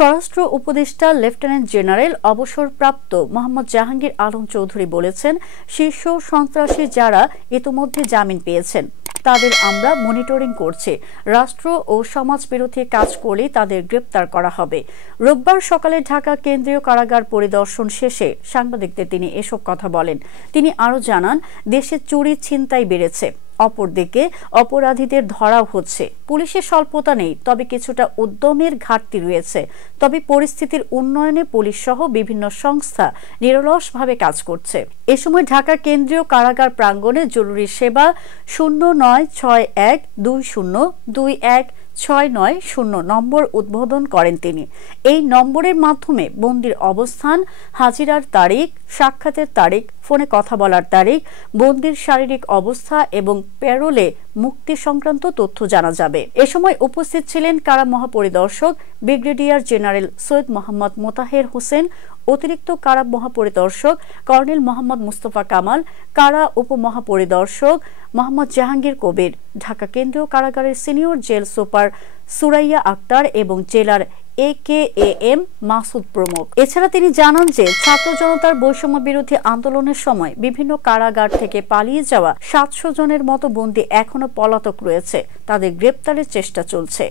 স্বরাষ্ট্র উপদেষ্টা lieutenant general অবসরপ্রাপ্ত মোহাম্মদ জাহাঙ্গীর আলম চৌধুরী বলেছেন, শীর্ষ সন্ত্রাসী যারা ইতোমধ্যে জামিন পেয়েছেন তাদের আমরা মনিটরিং করছি। রাষ্ট্র ও সমাজ বিরোধী কাজ করলে তাদের গ্রেপ্তার করা হবে। রোববার সকালে ঢাকা কেন্দ্রীয় কারাগার পরিদর্শন শেষে সাংবাদিকদের তিনি এসব কথা বলেন। তিনি আরও জানান, দেশে চুরি ছিনতাই বেড়েছে, অপরদিকে অপরাধীদের ধরাও হচ্ছে। পুলিশের স্বল্পতা নেই, তবে কিছুটা উদ্যমের ঘাটতি রয়েছে। তবে পরিস্থিতির উন্নয়নে পুলিশ সহ বিভিন্ন সংস্থা নিরলসভাবে কাজ করছে। এ সময় ঢাকা কেন্দ্রীয় কারাগার প্রাঙ্গণে জরুরি সেবা 0961202169 নম্বর উদ্বোধন করেন তিনি। এই নম্বরের মাধ্যমে বন্দির অবস্থান, হাজিরার তারিখ, সাক্ষাতের তারিখ, ফোনে কথা বলার তারিখ, বন্দির শারীরিক অবস্থা এবং প্যারোলে মুক্তি সংক্রান্ত তথ্য জানা যাবে। এ সময় উপস্থিত ছিলেন কারা মহাপরিদর্শক ব্রিগেডিয়ার জেনারেল সৈয়দ মোহাম্মদ মোতাহের হোসেন, অতিরিক্ত কারা মহাপরিদর্শক কর্নেল মোহাম্মদ মুস্তফা কামাল, কারা উপমহাপরিদর্শক মোহাম্মদ জাহাঙ্গীর কবির, ঢাকা কেন্দ্রীয় কারাগারের senior jail super Suraiya Akter এবং জেলার AKAM মাসুদ প্রমুখ। এছাড়া তিনি জানান যে ছাত্র জনতার বৈষম্য বিরোধী আন্দোলনের সময় বিভিন্ন কারাগার থেকে পালিয়ে যাওয়া 700 জনের মতো বন্দী এখনো পলাতক রয়েছে। তাদের গ্রেপ্তারের চেষ্টা চলছে।